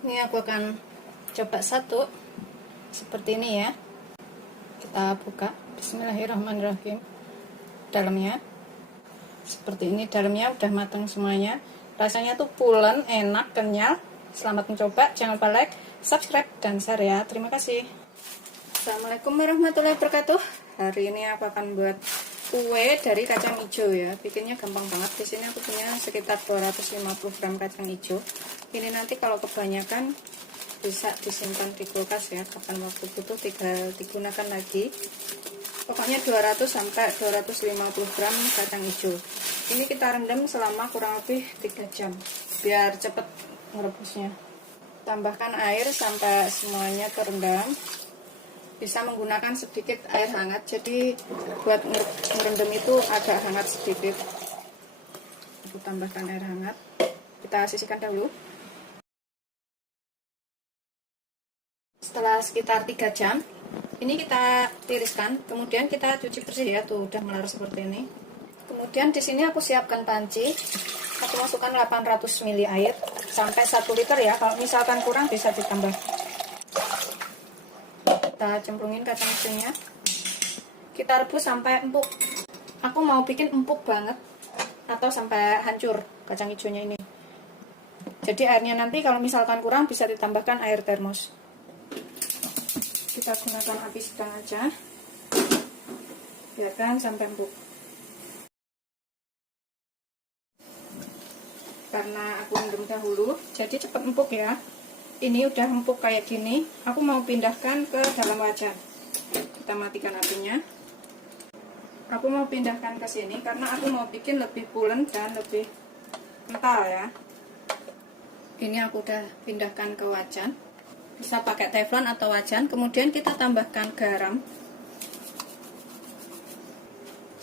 Ini aku akan coba satu seperti ini ya. Kita buka. Bismillahirrahmanirrahim. Dalamnya seperti ini, dalamnya udah matang semuanya. Rasanya tuh pulen, enak, kenyal. Selamat mencoba. Jangan lupa like, subscribe, dan share ya. Terima kasih. Assalamualaikum warahmatullahi wabarakatuh. Hari ini aku akan buat kue dari kacang hijau ya. Bikinnya gampang banget. Di sini aku punya sekitar 250 gram kacang hijau. Ini nanti kalau kebanyakan bisa disimpan di kulkas ya. Kapan waktu butuh tinggal digunakan lagi. Pokoknya 200 sampai 250 gram kacang hijau. Ini kita rendam selama kurang lebih 3 jam biar cepet merebusnya. Tambahkan air sampai semuanya terendam. Bisa menggunakan sedikit air hangat, jadi buat merendam itu agak hangat sedikit. Aku tambahkan air hangat. Kita sisihkan dahulu. Setelah sekitar 3 jam, ini kita tiriskan, kemudian kita cuci bersih ya, tuh udah melar seperti ini. Kemudian di sini aku siapkan panci. Aku masukkan 800 ml air sampai 1 liter ya. Kalau misalkan kurang bisa ditambah. Kita cemplungin kacang hijaunya. Kita rebus sampai empuk. Aku mau bikin empuk banget atau sampai hancur kacang hijaunya ini. Jadi airnya nanti kalau misalkan kurang bisa ditambahkan air termos. Kita gunakan api sedang aja. Biarkan sampai empuk. Karena aku rendam dahulu, jadi cepat empuk ya. Ini udah empuk kayak gini, aku mau pindahkan ke dalam wajan. Kita matikan apinya. Aku mau pindahkan ke sini karena aku mau bikin lebih pulen dan lebih kental ya. Ini aku udah pindahkan ke wajan. Bisa pakai teflon atau wajan. Kemudian kita tambahkan garam.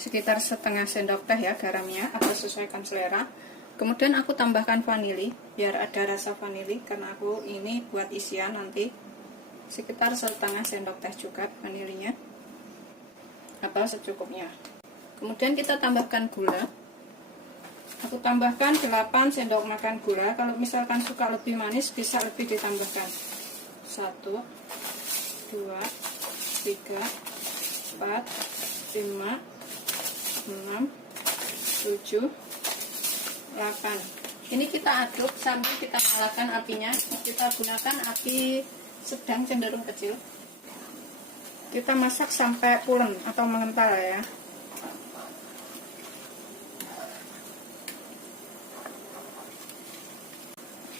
Sekitar setengah sendok teh ya garamnya, atau sesuaikan selera. Kemudian aku tambahkan vanili biar ada rasa vanili, karena aku ini buat isian nanti. Sekitar setengah sendok teh juga vanilinya, atau secukupnya. Kemudian kita tambahkan gula. Aku tambahkan 8 sendok makan gula. Kalau misalkan suka lebih manis bisa lebih ditambahkan. 1, 2, 3, 4, 5, 6, 7, 8. Ini kita aduk sambil kita nyalakan apinya. Kita gunakan api sedang cenderung kecil. Kita masak sampai pulen atau mengental ya.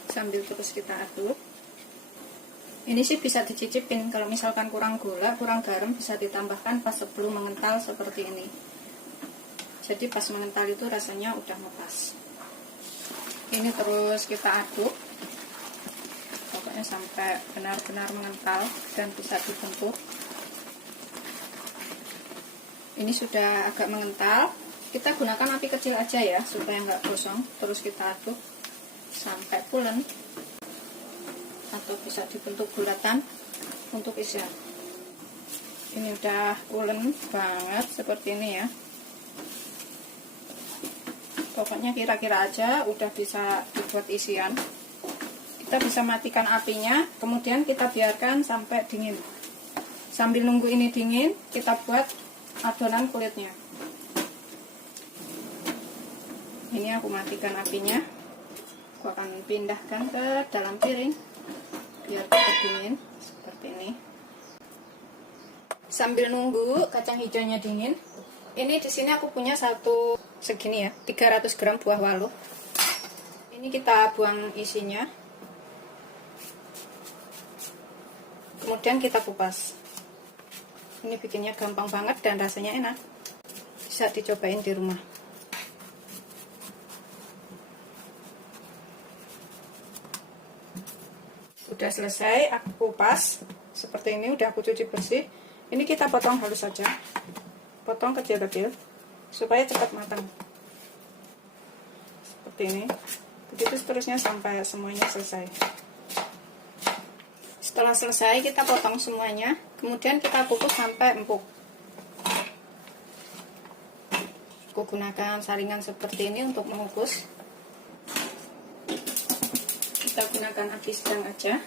Sambil terus kita aduk. Ini sih bisa dicicipin. Kalau misalkan kurang gula, kurang garam bisa ditambahkan pas sebelum mengental seperti ini. Jadi pas mengental itu rasanya udah ngepas. Ini terus kita aduk pokoknya sampai benar-benar mengental dan bisa dibentuk. Ini sudah agak mengental. Kita gunakan api kecil aja ya supaya nggak gosong. Terus kita aduk sampai pulen atau bisa dibentuk bulatan untuk isian. Ini udah pulen banget seperti ini ya. Pokoknya kira-kira aja udah bisa dibuat isian. Kita bisa matikan apinya, kemudian kita biarkan sampai dingin. Sambil nunggu ini dingin, kita buat adonan kulitnya. Ini aku matikan apinya. Aku akan pindahkan ke dalam piring biar cepat dingin seperti ini. Sambil nunggu kacang hijaunya dingin, ini di sini aku punya satu segini ya, 300 gram buah waluh. Ini kita buang isinya. Kemudian kita kupas. Ini bikinnya gampang banget dan rasanya enak. Bisa dicobain di rumah. Udah selesai aku kupas. Seperti ini udah aku cuci bersih. Ini kita potong halus saja. Potong kecil-kecil supaya cepat matang. Seperti ini. Begitu seterusnya sampai semuanya selesai. Setelah selesai kita potong semuanya, kemudian kita kukus sampai empuk. Aku gunakan saringan seperti ini untuk mengukus. kita gunakan api sedang aja,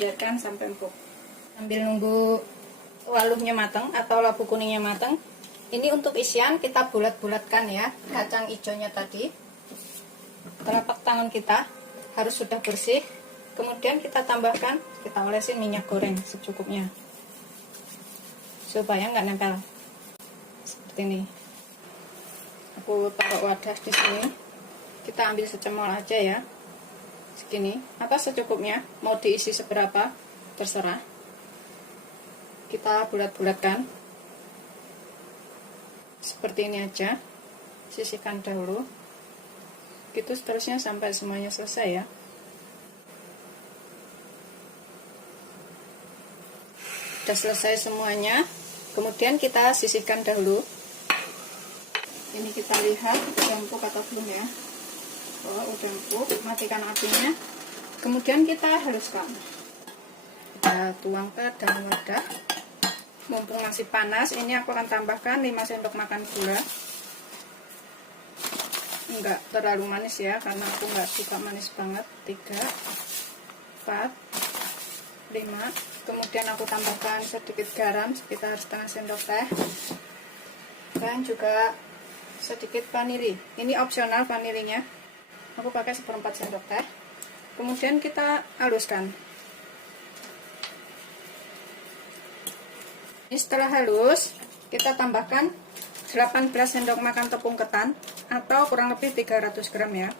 biarkan sampai empuk. Sambil nunggu waluhnya matang atau labu kuningnya matang, ini untuk isian kita bulat-bulatkan ya kacang hijaunya tadi. Telapak tangan kita harus sudah bersih. Kemudian kita tambahkan, kita olesin minyak goreng secukupnya supaya nggak nempel. Seperti ini. Aku taruh wadah di sini. Kita ambil secemol aja ya, segini atau secukupnya. Mau diisi seberapa terserah. Kita bulat-bulatkan seperti ini aja. Sisihkan dahulu. Gitu seterusnya sampai semuanya selesai ya. Sudah selesai semuanya. Kemudian kita sisihkan dahulu. Ini kita lihat udah empuk atau belum ya. Oh, udah empuk. Matikan apinya. Kemudian kita haluskan. Kita tuang ke dalam wadah. Mumpung masih panas, ini aku akan tambahkan 5 sendok makan gula. Enggak terlalu manis ya, karena aku enggak suka manis banget. 3, 4, 5. Kemudian aku tambahkan sedikit garam sekitar setengah sendok teh. Dan juga sedikit vanili. Ini opsional vanilinya. Aku pakai 1/4 sendok teh. Kemudian kita haluskan. Ini setelah halus, kita tambahkan 18 sendok makan tepung ketan atau kurang lebih 300 gram ya.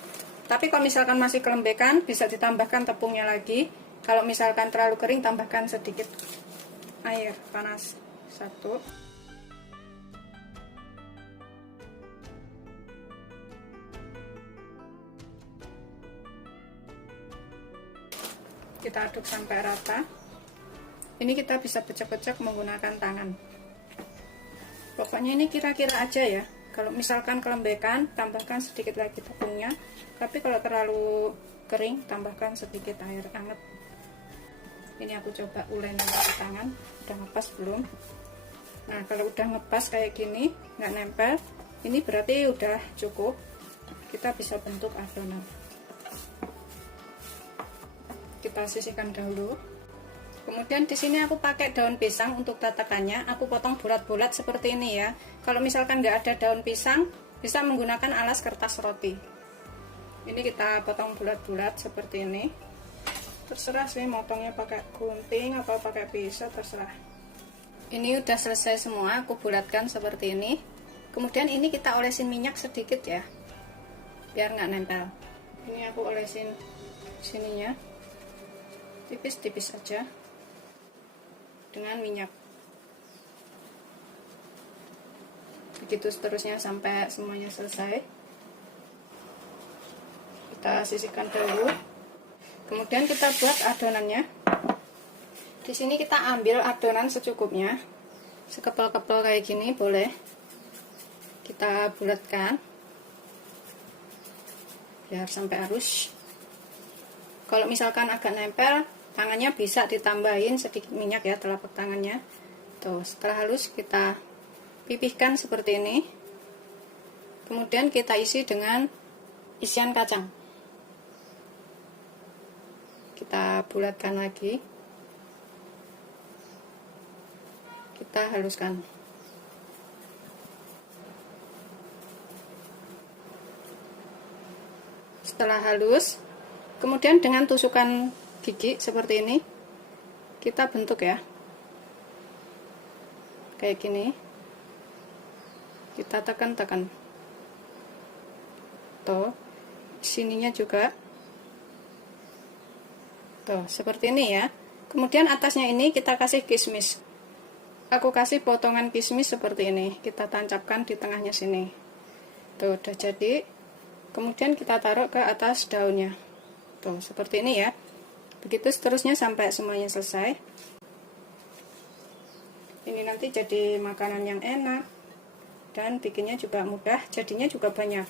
Tapi kalau misalkan masih kelembekan, bisa ditambahkan tepungnya lagi. Kalau misalkan terlalu kering, tambahkan sedikit air panas. 1. Kita aduk sampai rata. Ini kita bisa pecah-pecah menggunakan tangan. Pokoknya ini kira-kira aja ya. Kalau misalkan kelembekan, tambahkan sedikit lagi tepungnya. Tapi kalau terlalu kering, tambahkan sedikit air hangat. Ini aku coba uleni pakai tangan. Udah ngepas belum? Nah, kalau udah ngepas kayak gini, nggak nempel, ini berarti udah cukup. Kita bisa bentuk adonan. Kita sisihkan dahulu. Kemudian di sini aku pakai daun pisang untuk tatakannya. Aku potong bulat-bulat seperti ini ya. Kalau misalkan nggak ada daun pisang, bisa menggunakan alas kertas roti. Ini kita potong bulat-bulat seperti ini. Terserah sih motongnya pakai gunting atau pakai pisau, terserah. Ini udah selesai semua, aku bulatkan seperti ini. Kemudian ini kita olesin minyak sedikit ya, biar nggak nempel. Ini aku olesin sininya, tipis-tipis aja. Dengan minyak. Begitu seterusnya sampai semuanya selesai. Kita sisihkan dulu. Kemudian kita buat adonannya. Di sini kita ambil adonan secukupnya. Sekepel-kepel kayak gini boleh. Kita bulatkan. Biar sampai halus. Kalau misalkan agak nempel, tangannya bisa ditambahin sedikit minyak ya, telapak tangannya. Tuh, setelah halus kita pipihkan seperti ini. Kemudian kita isi dengan isian kacang. Kita bulatkan lagi. Kita haluskan. Setelah halus, kemudian dengan tusukan gigi seperti ini kita bentuk ya, kayak gini. Kita tekan-tekan. Tuh, sininya juga. Tuh, seperti ini ya. Kemudian atasnya ini kita kasih kismis. Aku kasih potongan kismis seperti ini. Kita tancapkan di tengahnya sini. Tuh, udah jadi. Kemudian kita taruh ke atas daunnya. Tuh, seperti ini ya. Begitu seterusnya sampai semuanya selesai. Ini nanti jadi makanan yang enak dan bikinnya juga mudah, jadinya juga banyak.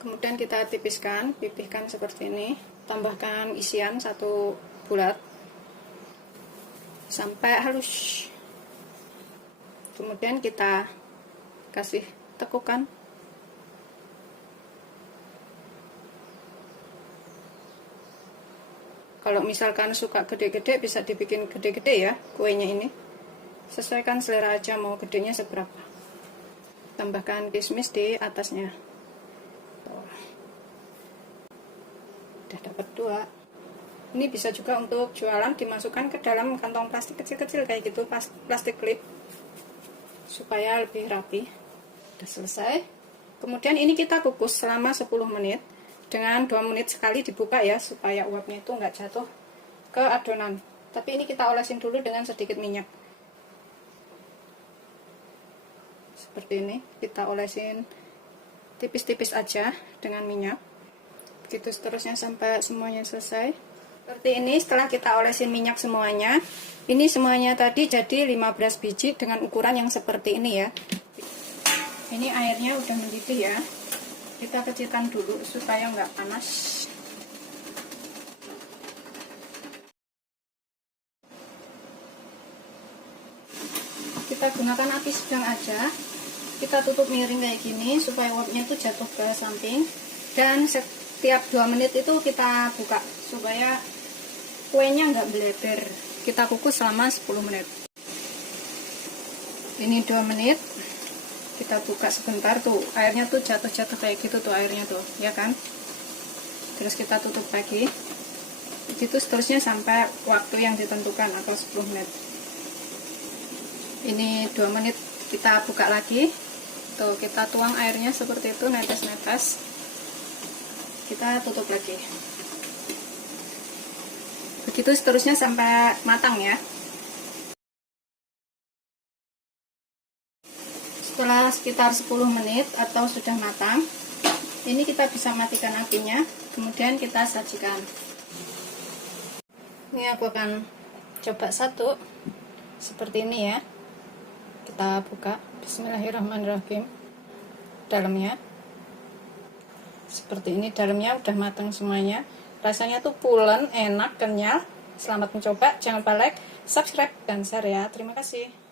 Kemudian kita tipiskan, pipihkan seperti ini. Tambahkan isian 1 bulat sampai halus. Kemudian kita kasih tekukan Kalau misalkan suka gede-gede bisa dibikin gede-gede ya kuenya ini. Sesuaikan selera aja mau gedenya seberapa. Tambahkan kismis di atasnya. Tuh. Udah dapat 2. Ini bisa juga untuk jualan, dimasukkan ke dalam kantong plastik kecil-kecil kayak gitu, plastik klip, supaya lebih rapi. Udah selesai. Kemudian ini kita kukus selama 10 menit. Dengan 2 menit sekali dibuka ya, supaya uapnya itu nggak jatuh ke adonan. Tapi ini kita olesin dulu dengan sedikit minyak. Seperti ini, kita olesin tipis-tipis aja dengan minyak. Begitu seterusnya sampai semuanya selesai. Seperti ini, setelah kita olesin minyak semuanya, ini semuanya tadi jadi 15 biji dengan ukuran yang seperti ini ya. Ini airnya udah mendidih ya. Kita kecilkan dulu supaya nggak panas. Kita gunakan api sedang aja. Kita tutup miring kayak gini supaya uapnya itu jatuh ke samping. Dan setiap 2 menit itu kita buka supaya kuenya nggak bleber. Kita kukus selama 10 menit. Ini 2 menit. Kita buka sebentar tuh, airnya tuh jatuh-jatuh kayak gitu tuh airnya tuh, ya kan? Terus kita tutup lagi. Begitu seterusnya sampai waktu yang ditentukan atau 10 menit. Ini 2 menit kita buka lagi. Tuh, kita tuang airnya seperti itu, netes-netes. Kita tutup lagi. Begitu seterusnya sampai matang ya. Setelah sekitar 10 menit atau sudah matang, ini kita bisa matikan apinya, kemudian kita sajikan. Ini aku akan coba satu seperti ini ya. Kita buka, bismillahirrahmanirrahim. Dalamnya seperti ini, dalamnya udah matang semuanya. Rasanya tuh pulen, enak, kenyal. Selamat mencoba, jangan lupa like, subscribe, dan share ya. Terima kasih.